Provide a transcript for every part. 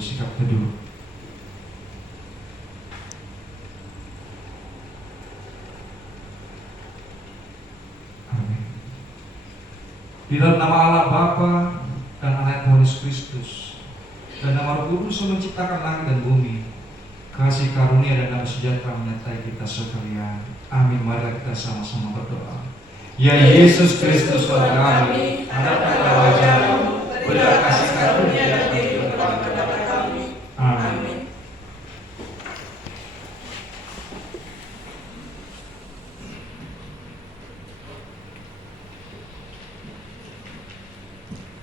bersikap teduh. Amin. Di dalam nama Allah Bapa dan Anak Tuhan Yesus Kristus dan nama Roh Kudus yang menciptakan langit dan bumi, kasih karunia dan damai sejahtera menyertai kita sekalian. Amin. Mari kita sama-sama berdoa. Ya Yesus Kristus Tuhan kami, anak-anak wajah-Mu, belah kasih karunia dan kehidupan kepada kami. Amin.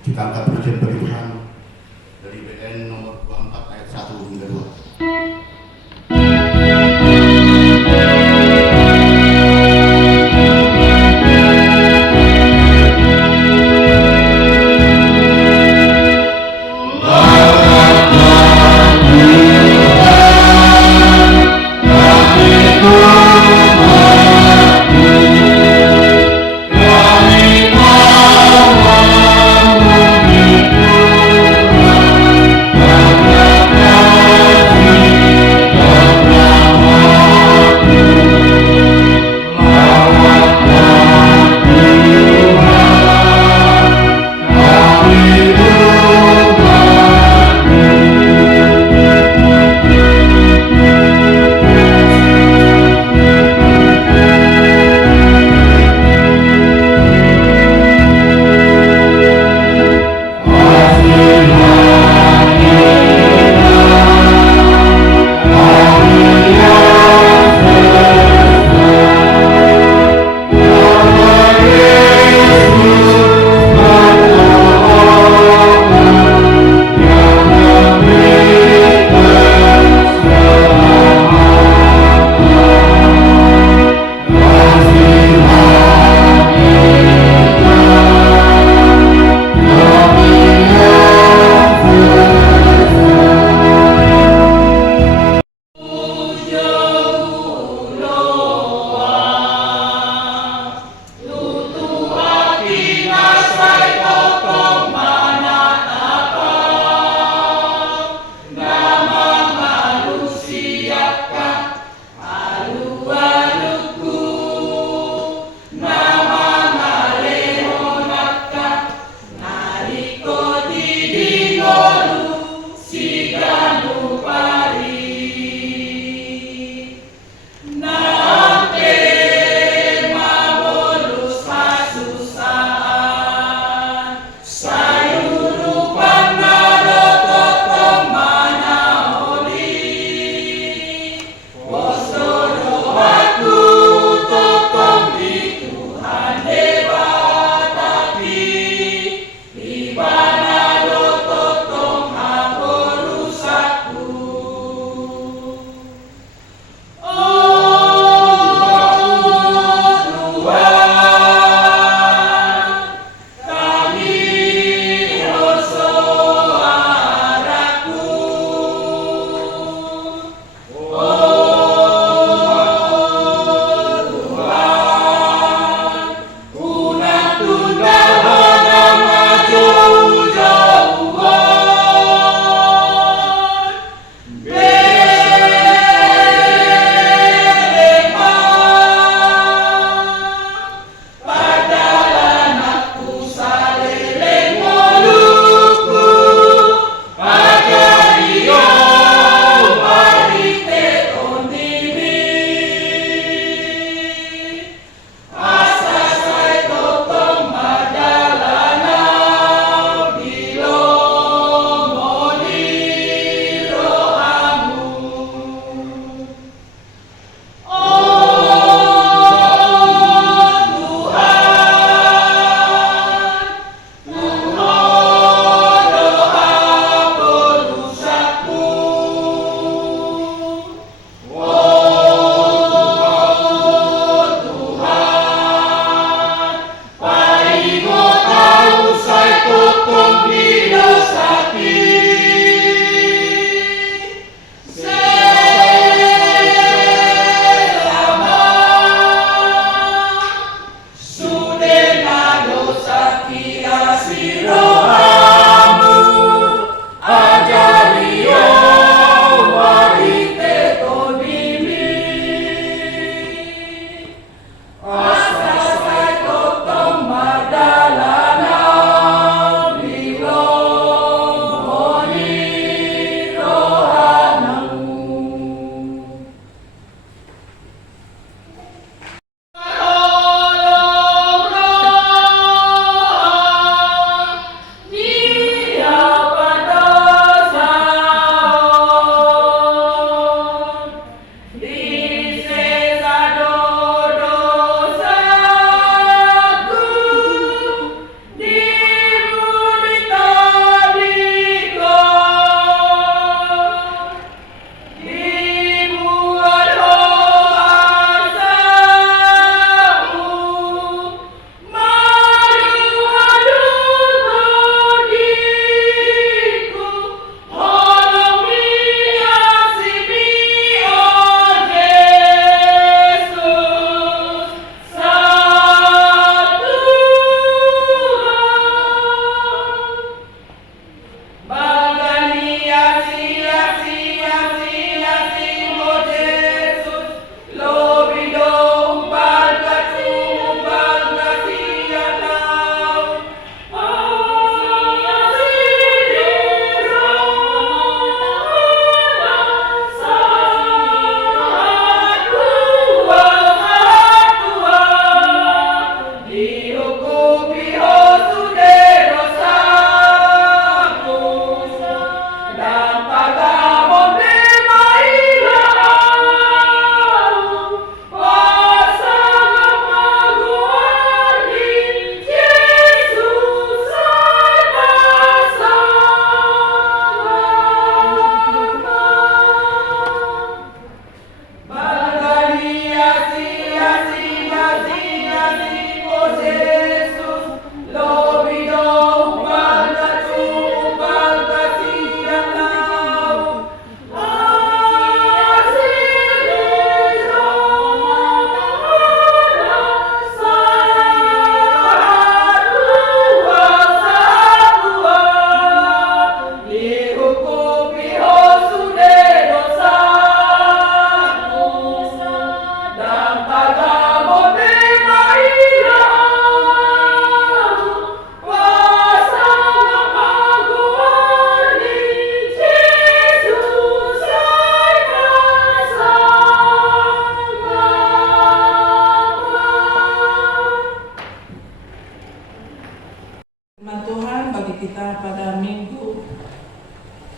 Kita angkat pujian bagi Tuhan dari BN nomor 24 ayat 1 hingga 2.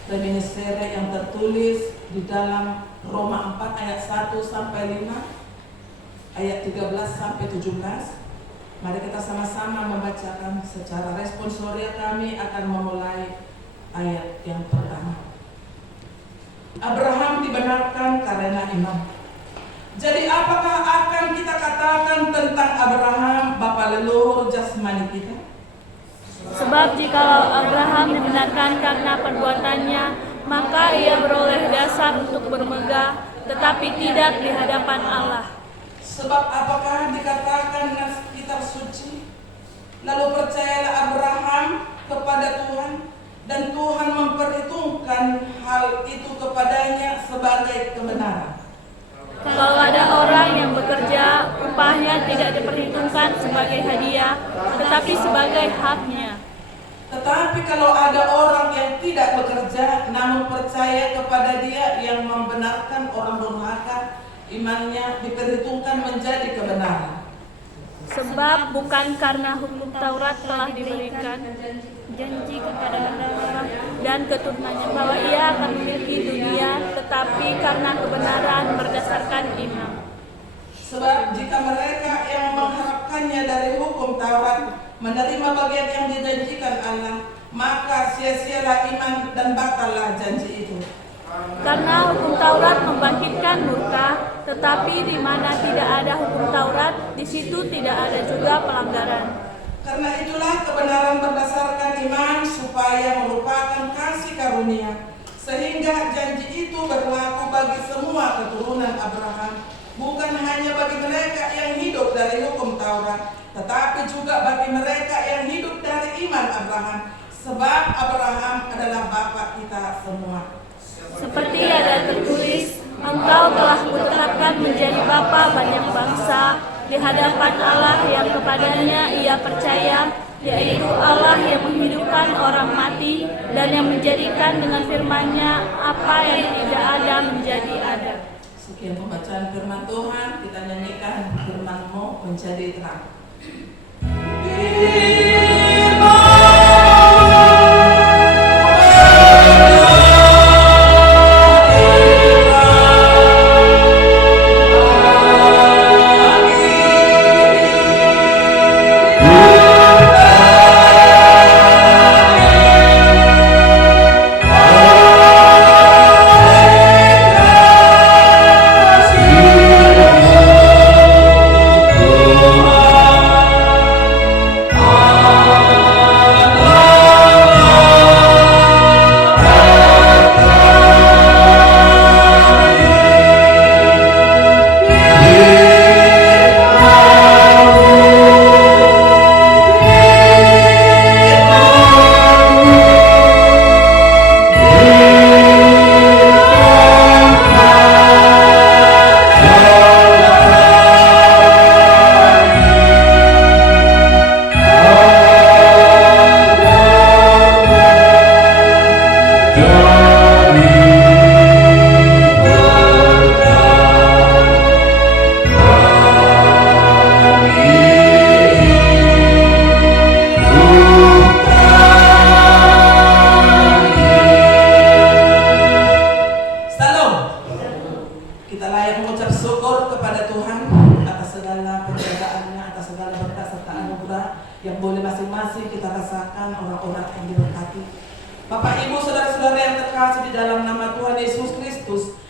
reminiscere yang tertulis di dalam Roma 4 ayat 1 sampai 5, ayat 13 sampai 17. Mari kita sama-sama membacakan secara responsoria. Kami akan memulai ayat yang pertama. Abraham dibenarkan karena iman. Jadi apakah akan kita katakan tentang Abraham, bapa leluhur jasmani kita? Sebab jikalau Abraham dibenarkan karena perbuatannya, maka ia beroleh dasar untuk bermegah, tetapi tidak di hadapan Allah. Sebab apakah dikatakan nas kitab suci, lalu percayalah Abraham kepada Tuhan, dan Tuhan memperhitungkan hal itu kepadanya sebagai kebenaran. Kalau ada orang yang bekerja, upahnya tidak diperhitungkan sebagai hadiah, tetapi sebagai haknya. Tetapi kalau ada orang yang tidak bekerja, namun percaya kepada Dia yang membenarkan orang durhaka, imannya diperhitungkan menjadi kebenaran. Sebab bukan karena hukum Taurat telah diberikan janji kepada Abraham dan keturunannya bahwa ia akan memiliki dunia, tetapi karena kebenaran berdasarkan iman. Sebab jika mereka yang mengharapkannya dari hukum Taurat menerima bagian yang dijanjikan Allah, maka sia-sialah iman dan batallah janji itu. Karena hukum Taurat membangkitkan murka, tetapi di mana tidak ada hukum Taurat, di situ tidak ada juga pelanggaran. Karena itulah kebenaran berdasarkan iman supaya merupakan kasih karunia, sehingga janji itu berlaku bagi semua keturunan Abraham, bukan hanya bagi mereka yang hidup dari hukum Taurat, tetapi juga bagi mereka yang hidup dari iman Abraham, sebab Abraham adalah bapa kita semua. Seperti ada tertulis, engkau telah kutetapkan menjadi bapa banyak bangsa di hadapan Allah yang kepadanya ia percaya, yaitu Allah yang menghidupkan orang mati dan yang menjadikan dengan firman-Nya apa yang tidak ada menjadi ada. Sekian pembacaan firman Tuhan, kita nyanyikan firman-Mu menjadi terang.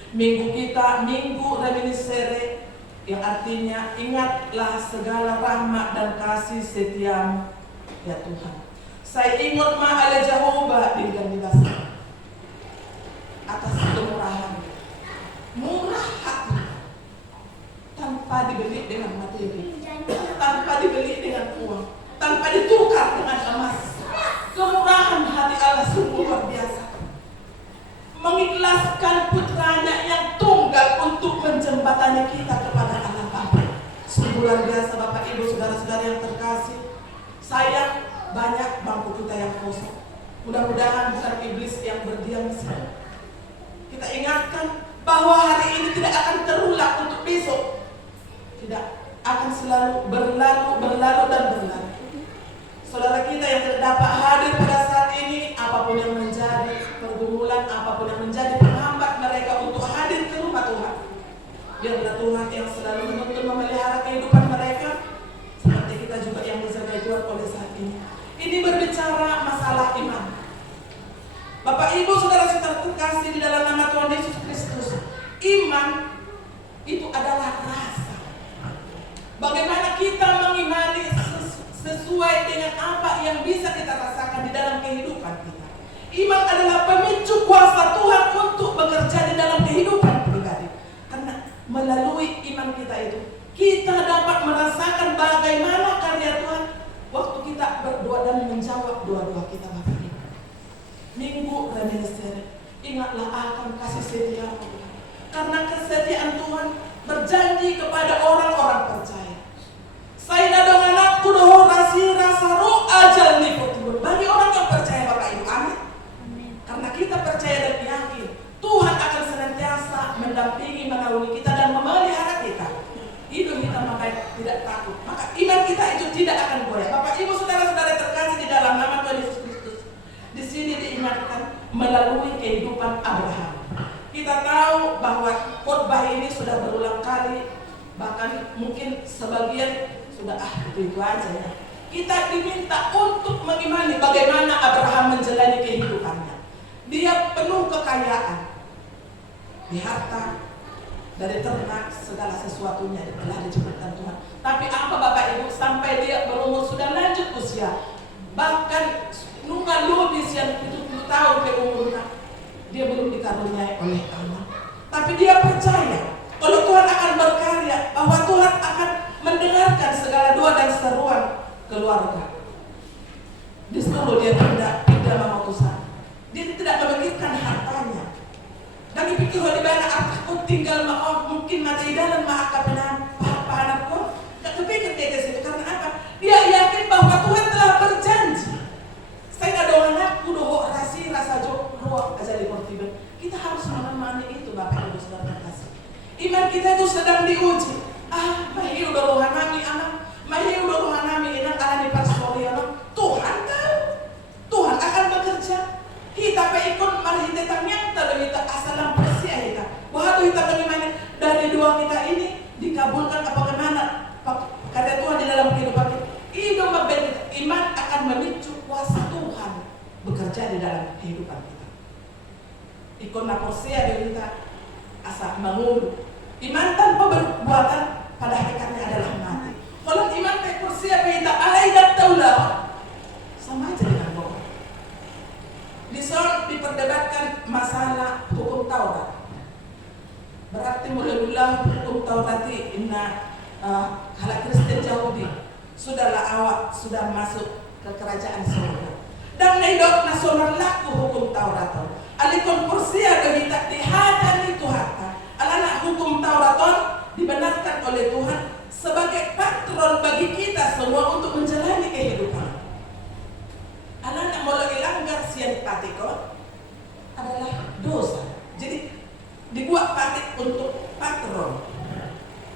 Minggu kita, Minggu Reminiscere, yang artinya ingatlah segala rahmat dan kasih setiamu, ya Tuhan. Saya ingat ma'ala Jehovah dengan dibasa atas kemurahan, murah hati, tanpa dibeli dengan materi, tanpa dibeli dengan uang, tanpa ditukar dengan emas. Kemurahan hati Allah sungguh luar biasa, mengikhlaskan putranya yang tunggal untuk menjembatani kita kepada Allah Bapa. Sungguh luar biasa Bapak Ibu saudara-saudara yang terkasih. Sayang banyak bangku kita yang kosong. Mudah-mudahan bukan iblis yang berdiam di sini. Kita ingatkan bahwa hari ini tidak akan terulang untuk besok. Tidak, akan selalu berlalu dan berlalu. Saudara kita yang tidak dapat hadir pada saat ini apapun yang menjadi pergumulan, apapun yang menjadi penghambat mereka untuk hadir ke rumah Tuhan, biarlah Tuhan yang selalu menuntun memelihara kehidupan mereka, seperti kita juga yang dijaga Tuhan oleh saat ini. Ini berbicara masalah iman. Bapak Ibu saudara-saudara terkasih di dalam nama Tuhan Yesus Kristus, iman itu adalah rasa. Bagaimana kita mengimani sesuai dengan apa yang bisa kita rasakan di dalam kehidupan kita. Iman adalah pemicu kuasa Tuhan untuk bekerja di dalam kehidupan pribadi. Karena melalui iman kita itu, kita dapat merasakan bagaimana karya Tuhan waktu kita berdoa dan menjawab doa-doa kita, Bapak Ibu. Minggu reminiscere, ingatlah akan kasih setia Tuhan. Karena kesetiaan Tuhan berjanji kepada orang-orang percaya. Saya dong anakku doh rasa roh ajal nipotibun. Bagi orang yang percaya, Bapak Ibu, amin. Karena kita percaya dan yakin Tuhan akan senantiasa mendampingi, menaungi kita dan memelihara kita. Hidup kita makanya tidak takut. Maka iman kita itu tidak akan goyah. Bapak Ibu saudara-saudara terkasih di dalam nama Tuhan Yesus Kristus, di sini diingatkan melalui kehidupan Abraham. Kita tahu bahwa khotbah ini sudah berulang kali, bahkan mungkin sebagian sudah itu aja ya. Kita diminta untuk mengimani bagaimana Abraham menjalani kehidupannya. Dia penuh kekayaan, di harta, dari ternak, segala sesuatunya telah diciptakan Tuhan. Tapi apa Bapak Ibu, sampai dia berumur sudah lanjut usia, bahkan nunggal lubis yang 70 tahun ke umurnya, dia belum dikaruniai oleh anak. Tapi dia percaya kalau Tuhan akan berkarya, bahwa Tuhan akan mendengarkan segala doa dan seruan keluarga. Disuruh dia tidak mau Tuhan. Dia tidak memikirkan hartanya. Dan dipikir di mana aku tinggal mungkin mati dalam kapinan pahananku. Tak kepikir dia ke situ karena apa? Dia yakin bahwa Tuhan telah berjanji. Saya ada anakku doh rasa roh aja diportiben. Kita harus memahami itu, Bapak Ibu saudara terkasih. Iman kita itu sedang diuji. Mahiu dorohanami anak, mahiu dorohanami enak alami pastori anak. Tuhan tahu, Tuhan akan bekerja. Kita ikut mari kita yang kita asalam persia kita. Bahwa kita bagaimana dari doa kita ini dikabulkan apa bagaimana karya Tuhan di dalam kehidupan kita. Iman akan memicu kuasa Tuhan bekerja di dalam kehidupan kita. Ikut naposia dari kita asa bangun. Iman tanpa perbuatan pada hakikatnya adalah mati. Kalau iman tak persia kita alai dan taulah sama aja dengan bohong. Di sana diperdebatkan masalah hukum Taurat. Berarti mulai hukum Taurat inna kalau Kristen Yahudi sudahlah awak sudah masuk ke kerajaan surga. Dan naidok nasional laku hukum Taurat. Alikon persia kita dihadani Tuhan. Anak hukum Taurat dibenarkan oleh Tuhan sebagai patron bagi kita semua untuk menjalani kehidupan. Anak mulai langgar sian patikon adalah dosa. Jadi dibuat patik untuk patron.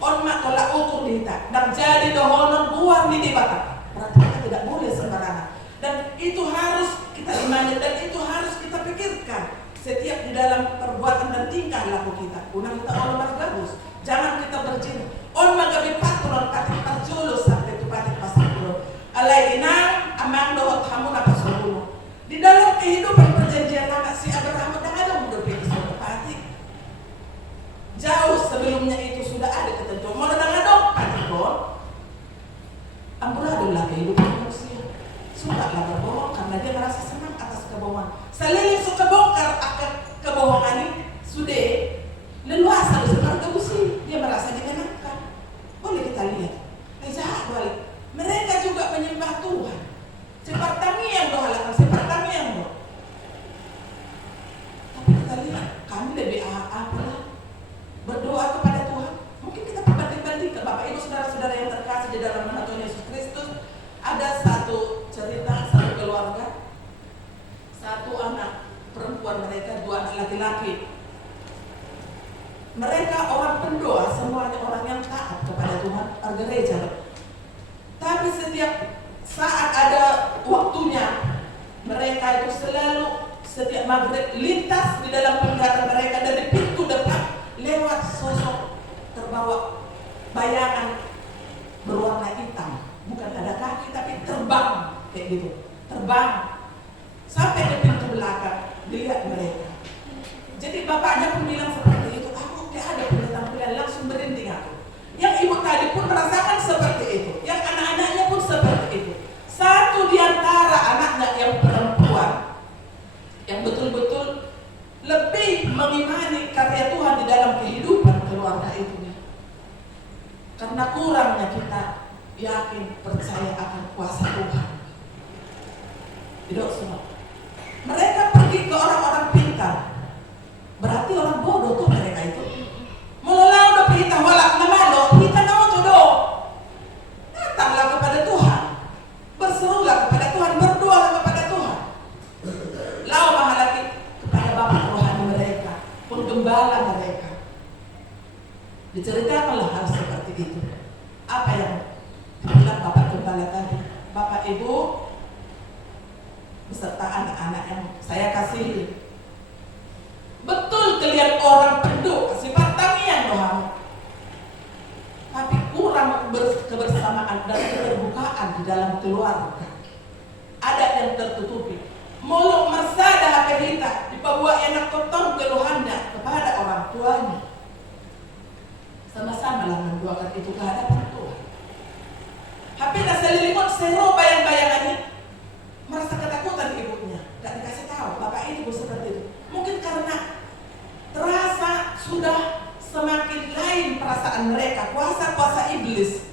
Onma tolak ukur kita dan jadi dohonon buang di dibata. Berarti kita tidak boleh sembarangan. Dan itu harus kita imani dan itu harus kita pikirkan setiap di dalam perbuatan dan tingkah laku kita. Unang kita orang bagus. Jangan kita berzina. On magabi patron katik parjulus sampai tu patik pasapuro. Alai inang amang dohot hamun apa sepuluh. Di dalam kehidupan perjanjian lama si Abraham dah ada mengerti suatu patik. Jauh sebelumnya itu sudah ada ketentuan. Mau ada patik bon. Amburadullah kehidupan manusia. Sudahlah berbohong karena dia merasa senang atas kebohongan. Saliling suka bongkar akan kebohongan ini sudah leluasa sekarang kebusi dia merasa dikenangkan. Boleh kita lihat jahat balik mereka juga menyembah Tuhan seperti yang doa seperti yang doa. Tapi kita lihat kami lebih apa berdoa kepada Tuhan. Mungkin kita berbanding ke Bapak Ibu saudara-saudara yang terkasih di dalam nama Tuhan Yesus Kristus. Ada satu cerita satu keluarga, satu anak perempuan mereka, dua anak laki-laki. Mereka orang pendoa, semuanya orang yang taat kepada Tuhan, gereja. Tapi setiap saat ada waktunya Mereka itu selalu setiap maghrib lintas di dalam penglihatan mereka dari pintu depan lewat sosok terbawa bayangan berwarna hitam, bukan ada kaki tapi terbang kayak gitu, terbang sampai ke pintu belakang dilihat mereka. Jadi bapaknya pun bilang seperti itu, aku tidak ada penglihatan, langsung berhenti aku. Yang ibu tadi pun merasakan seperti itu, yang anak-anaknya pun seperti itu. Satu di antara anaknya yang perempuan yang betul-betul lebih mengimani karya Tuhan di dalam kehidupan keluarga itu. Karena kurangnya kita yakin percaya akan kuasa Tuhan. Tidak semua. Mereka pergi ke orang-orang pintar. Berarti orang bodoh tuh mereka itu. Mulalah udah pintar walak namalo, kita mau jodoh. Datanglah kepada Tuhan. Berserulah kepada Tuhan, berdoalah kepada Tuhan. Lau mahalaki kepada Bapak rohani mereka, penggembala mereka. Diceritakanlah hal seperti itu. Apa yang dibilang Bapak Gembala tadi? Bapak Ibu beserta anak-anak yang saya kasihi. Betul kalian orang penduk, sifat tangian rohani. Tapi kurang kebersamaan dan keterbukaan di dalam keluarga. Ada yang tertutupi. Mulut mersada HP kita dibawa enak kotor keluhannya kepada orang tuanya. Sama-sama lah mendoakan itu ke hadapan Tuhan. HP dah selilimut seru bayang-bayangannya. Merasa ketakutan ibunya, gak dikasih tahu bapak itu seperti itu. Mungkin karena terasa sudah semakin lain perasaan mereka, kuasa-kuasa iblis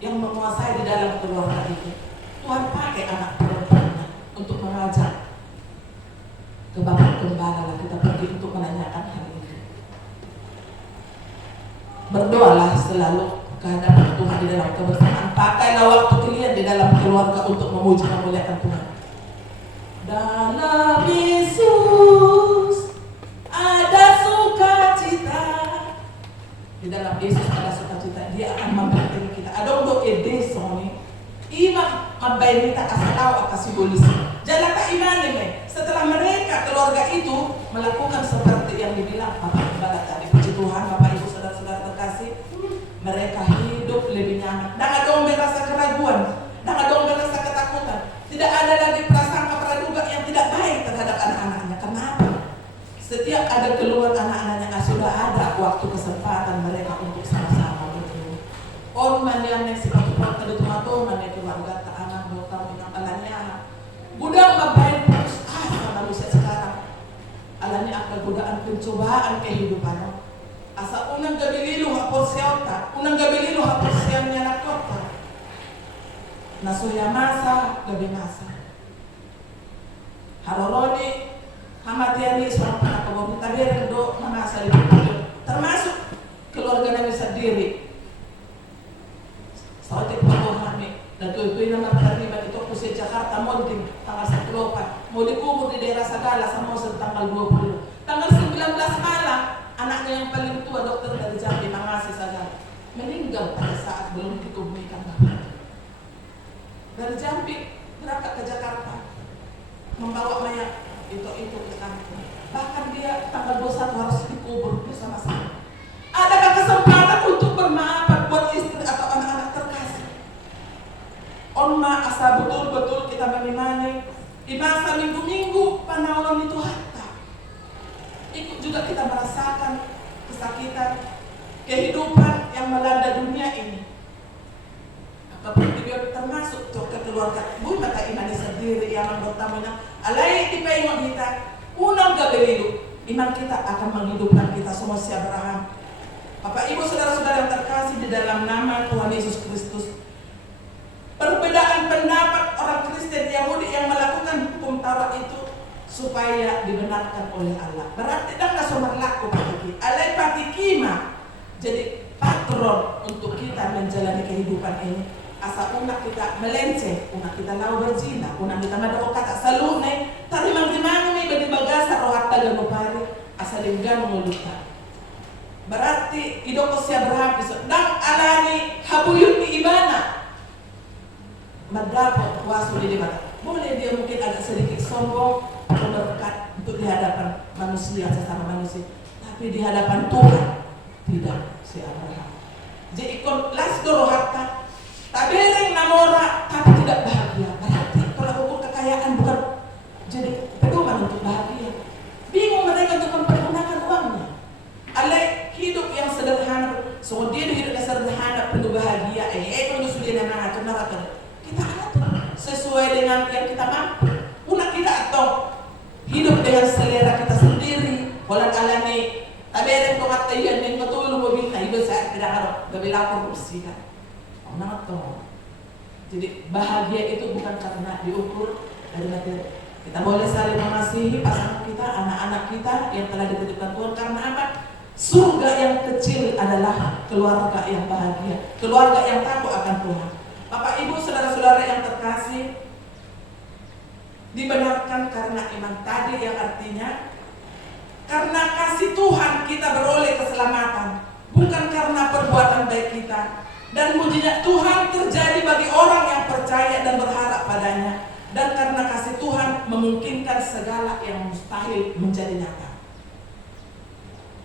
yang menguasai di dalam keluarga itu. Tuhan pakai anak perempuannya untuk mengajak ke Bapak Gembala lah kita pergi untuk menanyakan hal ini. Berdoalah selalu kehadapan Tuhan di dalam kebersamaan. Pakailah waktu kalian di dalam keluarga untuk memuji dan memuliakan Tuhan. Dalam Yesus ada sukacita. Di dalam Yesus ada sukacita. Dia akan memberkati kita. Ada untuk ide soni. Ima mabainita asalaw atas simbolis. Jalaka imani me. Setelah mereka keluarga itu melakukan seperti yang dibilang Bapak Gembala tadi. Puji Tuhan, Bapak Ibu saudara-saudara terkasih. Mereka hidup lebih nyaman. Jangan dong merasa keraguan. Jangan dong merasa ketakutan. Tidak ada lagi prasangka praduga yang tidak baik terhadap anak-anaknya. Kenapa? Setiap ada keluar anak-anaknya sudah ada waktu kesempatan mereka untuk sama-sama bertemu. Orang yang sifat kuat dari Tuhan yang keluarga tak anak dokter minyak alanya. Budang mabain putus asa manusia sekarang. Alanya akan godaan pencobaan kehidupan. Asa unang gabililo hapos siyota, unang gabililo hapos siyang niya nakota. Nasuya masa, gabi masa. Haroroni, hamatiani seorang panakabong, tabir do mamasa di pagkakas. Termasuk keluarga namin sa diri. Sa otik po kami, natutuloy na magkariban ito po sa Jakarta, Molding, tanggal sa Tropa. Muli kumot di daerah Sagala sa Mosel, tanggal 20. Tanggal 19 malam, anaknya yang paling tua, dokter dari Jambi, Mangasih Sagala, meninggal pada saat belum dikuburkan bapak. Dari Jambi berangkat ke Jakarta, membawa mayat itu ke kampung. Bahkan dia tanggal 21 harus dikubur bersama-sama. Adakah kesempatan untuk bermaafan buat istri atau anak-anak terkasih? Onma asa betul-betul kita mengimani di masa minggu-minggu panaulan itu harta. Ikut juga kita merasakan kesakitan kehidupan yang melanda dunia ini. Apapun juga termasuk ke keluarga bu mata imani sendiri yang bertamunya alai dipaingon kita unang gabelilu iman kita akan menghidupkan kita semua si Abraham. Bapak Ibu saudara-saudara yang terkasih di dalam nama Tuhan Yesus Kristus, perbedaan pendapat orang Kristen Yahudi yang melakukan hukum Taurat itu supaya dibenarkan oleh Allah. Berarti dah sumber laku patiki. Alai patikima jadi patron untuk kita menjalani kehidupan ini. Asa una kita melenceng, una kita lau berzina, una kita madao kata salune, tadi mangrimangmi bagi bagasa rohatta ganopari, asa linggan mengulutan. Berarti idoko si Abraham sedang alani habuyut di ibana. Mendapat kuasa di mana? Boleh dia mungkin agak sedikit sombong atau berkat untuk di hadapan manusia, sesama manusia, tapi di hadapan Tuhan tidak si Abraham. Jadi las dorohata tabereng namora tapi tidak bahagia. Berarti kalau ukur kekayaan bukan jadi pedoman untuk bahagia. Bingung mereka untuk mempergunakan uangnya. Alai hidup yang sederhana, so dia hidup yang sederhana penuh bahagia. Kalau sudah nana kenapa kita atur sesuai dengan yang kita mampu. Unak kita atau hidup dengan selera kita sendiri. Walau alani tabereng pengatayan yang betul mobil na iba saat tidak harap gabil kursi kan. Jadi bahagia itu bukan karena diukur dari materi. Kita boleh saling mengasihi pasangan kita, anak-anak kita yang telah dititipkan Tuhan. Karena apa? Surga yang kecil adalah keluarga yang bahagia, keluarga yang takut akan Tuhan. Bapak Ibu, saudara-saudara yang terkasih, dibenarkan karena iman tadi yang artinya karena kasih Tuhan kita beroleh keselamatan, bukan karena perbuatan baik kita. Dan mujizat Tuhan terjadi bagi orang yang percaya dan berharap padanya. Dan karena kasih Tuhan memungkinkan segala yang mustahil menjadi nyata.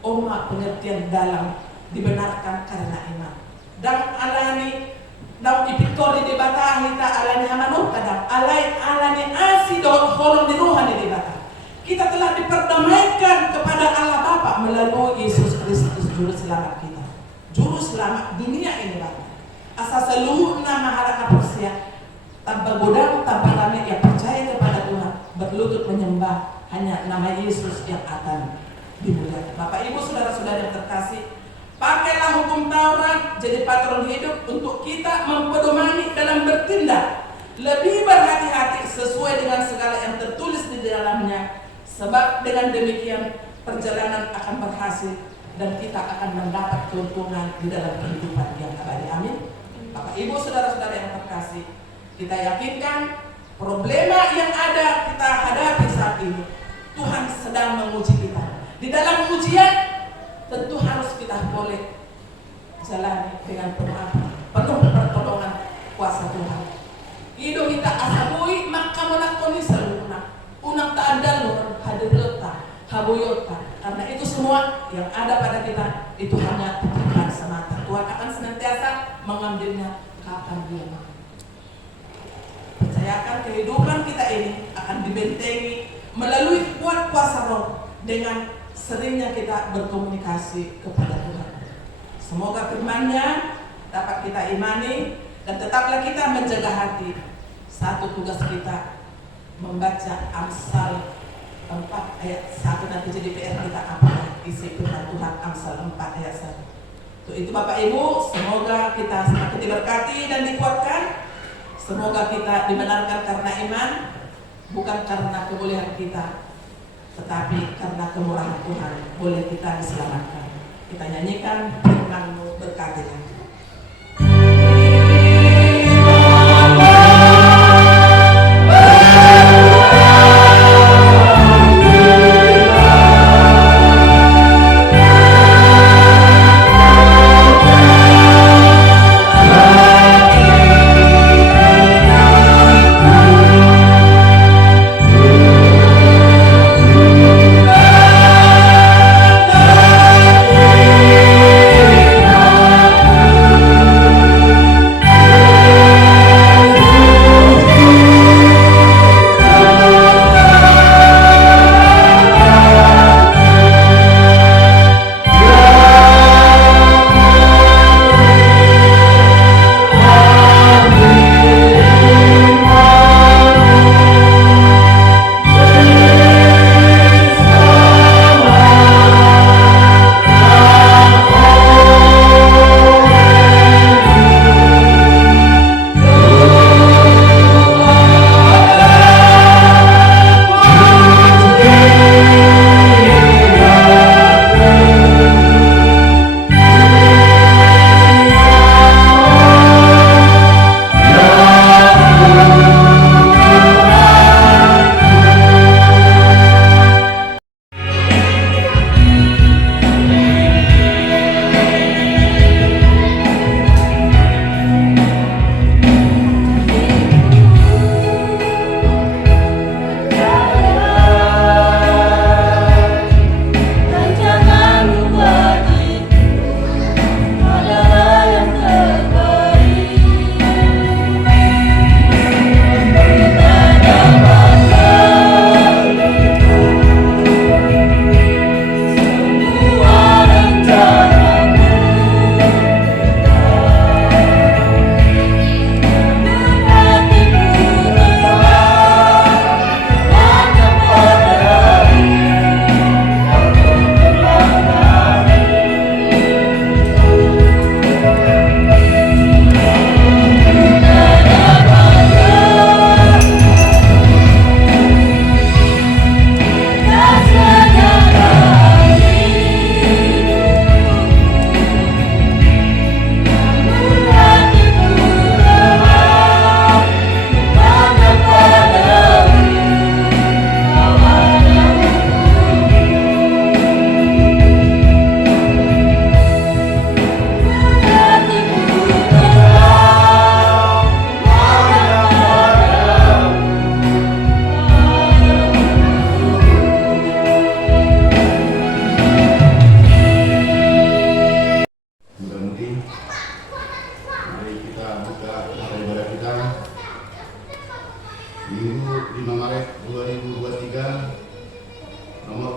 Oma pengertian dalam dibenarkan karena iman. Dan alani daw ipiktori di bata kita alani hamanut kadang alani asi daw holong di rohani di bata. Kita telah diperdamaikan kepada Allah Bapa melalui Yesus Kristus juru selamat kita. Juru selamat dunia ini Bapak. Asa seluruh nama halak manusia tanpa godang, tanpa rame yang percaya kepada Tuhan berlutut menyembah hanya nama Yesus yang akan dimuliakan. Bapak Ibu saudara-saudara yang terkasih, pakailah hukum Taurat jadi patron hidup untuk kita mempedomani dalam bertindak lebih berhati-hati sesuai dengan segala yang tertulis di dalamnya. Sebab dengan demikian perjalanan akan berhasil dan kita akan mendapat keuntungan di dalam kehidupan yang abadi. Amin. Bapak Ibu saudara-saudara yang terkasih, kita yakinkan problema yang ada kita hadapi saat ini, Tuhan sedang menguji kita. Di dalam ujian tentu harus kita boleh jalani dengan penuh pertolongan kuasa Tuhan. Hidup kita asabui maka melakoni seluruhnya. Unak tak ada lor hadirota habuyota. Karena itu semua yang ada pada kita itu hanya titipan semata. Tuhan akan senantiasa mengambilnya kapan dia mau. Percayakan kehidupan kita ini akan dibentengi melalui kuasa roh dengan seringnya kita berkomunikasi kepada Tuhan. Semoga firman-Nya dapat kita imani dan tetaplah kita menjaga hati. Satu tugas kita membaca Amsal 4 ayat 1 nanti jadi PR kita apa isi firman Tuhan Amsal 4 ayat 1. Untuk itu Bapak Ibu, semoga kita semakin diberkati dan dikuatkan. Semoga kita dibenarkan karena iman, bukan karena kebolehan kita, tetapi karena kemurahan Tuhan boleh kita diselamatkan. Kita nyanyikan firman-Mu berkati.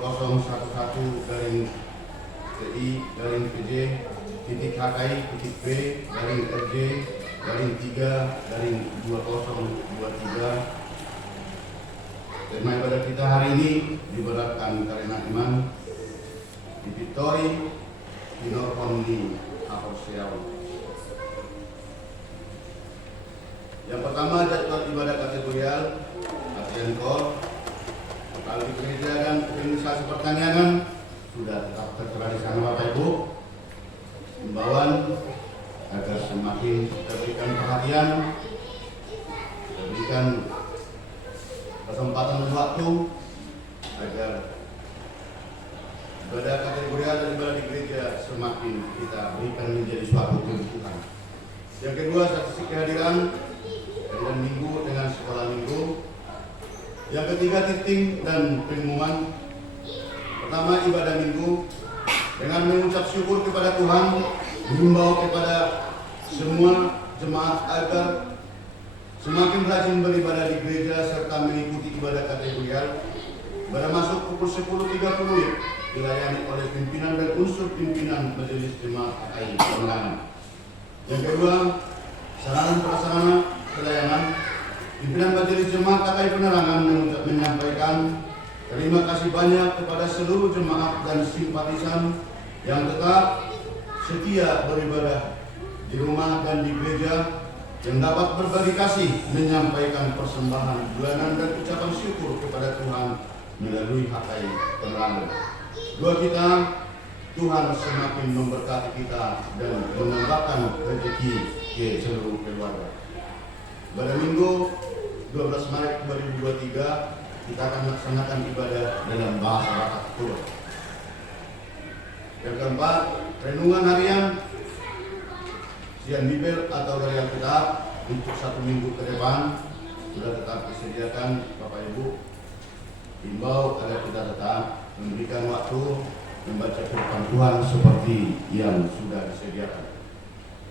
2011 garing TI garing PJ titik HKI titik B garing RJ garing 3 garing 2023. Tema ibadah kita hari ini diberatkan karena iman di Victory Minor Omni Apostel. Yang pertama, jadwal ibadah kategorial latihan kor, kali gereja dan organisasi pertanian sudah tetap tertera di sana Bapak Ibu. Himbauan agar semakin diberikan perhatian, diberikan kesempatan dan waktu agar ibadah kategorial dan ibadah di gereja semakin kita berikan menjadi suatu kebutuhan. Yang kedua, statistik kehadiran minggu dengan sekolah minggu. Yang ketiga, titik dan pengumuman. Pertama, ibadah minggu dengan mengucap syukur kepada Tuhan, mengimbau kepada semua jemaat agar semakin rajin beribadah di gereja serta mengikuti ibadah kategorial. Pada masuk pukul 10.30 dilayani oleh pimpinan dan unsur pimpinan majelis jemaat HKI Penerangan. Yang kedua, sarana prasarana pelayanan. Pimpinan majelis jemaat HKI Penerangan menyampaikan terima kasih banyak kepada seluruh jemaat dan simpatisan yang tetap setia beribadah di rumah dan di gereja, yang dapat berbagi kasih menyampaikan persembahan bulanan dan ucapan syukur kepada Tuhan melalui HKI Penerangan. Doa kita, Tuhan semakin memberkati kita dan menambahkan rezeki ke seluruh keluarga. Pada Minggu 12 Maret 2023 kita akan melaksanakan ibadah dalam bahasa Batak Turun. Yang keempat, renungan harian Sian Bibel atau dari Alkitab untuk 1 minggu ke depan sudah tetap disediakan Bapak Ibu. Himbau agar kita tetap memberikan waktu membaca firman Tuhan seperti yang sudah disediakan.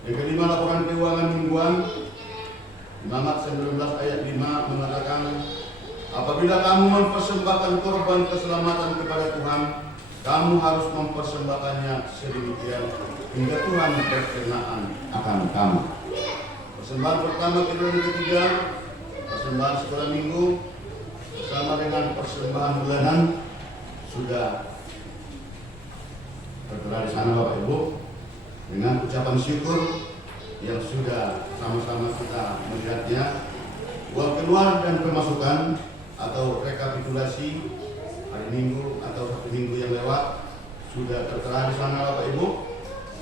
Yang kelima, laporan keuangan mingguan. Imamat 19 ayat 5 mengatakan, apabila kamu mempersembahkan korban keselamatan kepada Tuhan, kamu harus mempersembahkannya sedemikian hingga Tuhan berkenan akan kamu. Persembahan pertama, kedua, dan ketiga, persembahan sekolah minggu bersama dengan persembahan bulanan sudah tertera di sana Bapak Ibu, dengan ucapan syukur yang sudah sama-sama kita melihatnya. Uang keluar dan pemasukan atau rekapitulasi hari Minggu atau 1 minggu yang lewat sudah tertera di sana Bapak Ibu.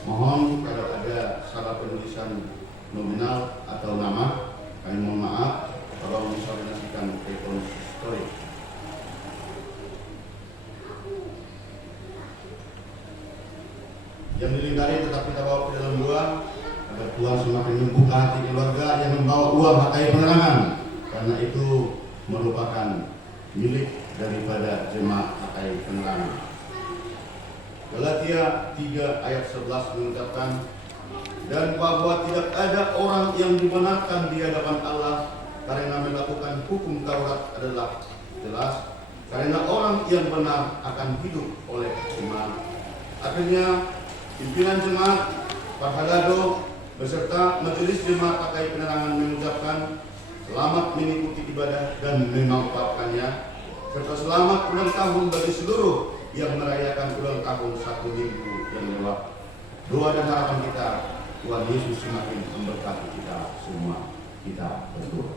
Mohon kalau ada salah penulisan nominal atau nama, kami mohon maaf. Tolong disorinasikan ke konsistori. Yang dilingkari tetap kita bawa ke dalam doa agar Tuhan semakin membuka hati keluarga yang membawa uang HKI Penerangan, karena itu merupakan milik daripada jemaat HKI Penerangan. Galatia 3 ayat 11 mengucapkan, dan bahwa tidak ada orang yang dibenarkan di hadapan Allah karena melakukan hukum Taurat adalah jelas, karena orang yang benar akan hidup oleh iman. Akhirnya pimpinan jemaat Pak Hadado beserta majelis jemaat HKI Penerangan mengucapkan selamat mengikuti ibadah dan memanfaatkannya, serta selamat ulang tahun bagi seluruh yang merayakan ulang tahun 1 minggu yang lewat. Doa dan harapan kita, Tuhan Yesus semakin memberkati kita semua. Kita berdoa.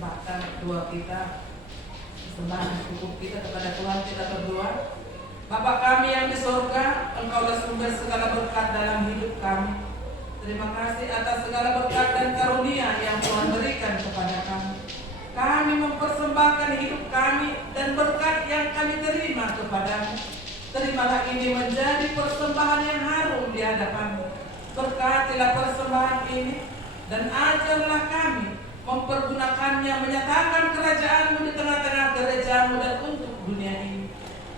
persembahkan doa kita, persembahan cukup kita kepada Tuhan. Kita berdoa. Bapa kami yang di surga, Engkaulah sumber segala berkat dalam hidup kami. Terima kasih atas segala berkat dan karunia yang Tuhan berikan kepada kami. Kami mempersembahkan hidup kami dan berkat yang kami terima kepadamu. Terimalah ini menjadi persembahan yang harum di hadapanmu. Berkatilah persembahan ini dan ajarlah kami mempergunakannya menyatakan kerajaan-Mu di tengah-tengah gereja-Mu dan untuk dunia ini.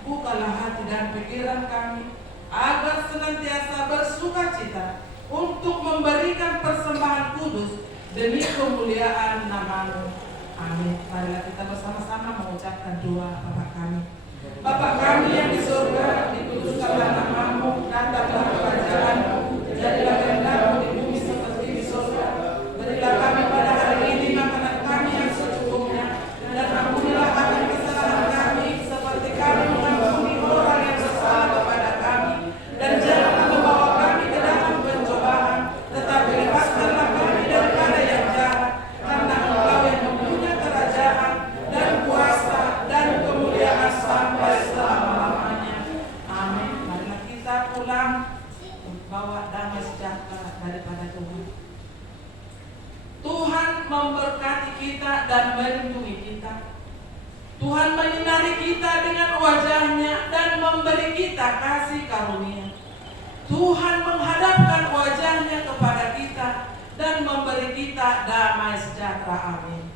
Bukalah hati dan pikiran kami agar senantiasa bersukacita untuk memberikan persembahan kudus demi kemuliaan nama-Mu. Amin. Marilah kita bersama-sama mengucapkan doa Bapa kami. Bapa kami yang di surga, dikuduskanlah nama-Mu, datanglah kerajaan-Mu, jadilah kehendak-Mu di bumi seperti di surga. Berilah kami pada hari ini makanan kami yang secukupnya, dan ampunilah akan kesalahan kami seperti kami mengampuni orang yang bersalah kepada kami, dan janganlah membawa kami ke dalam pencobaan, tetapi lepaskanlah kami daripada yang jahat, karena Engkau yang mempunyai kerajaan dan kuasa dan kemuliaan sampai selama-lamanya. Amin. Marilah kita pulang bawa damai sejahtera daripada Tuhan. Tuhan memberkati kita dan melindungi kita. Tuhan menyinari kita dengan wajah-Nya dan memberi kita kasih karunia. Tuhan menghadapkan wajah-Nya kepada kita dan memberi kita damai sejahtera. Amin.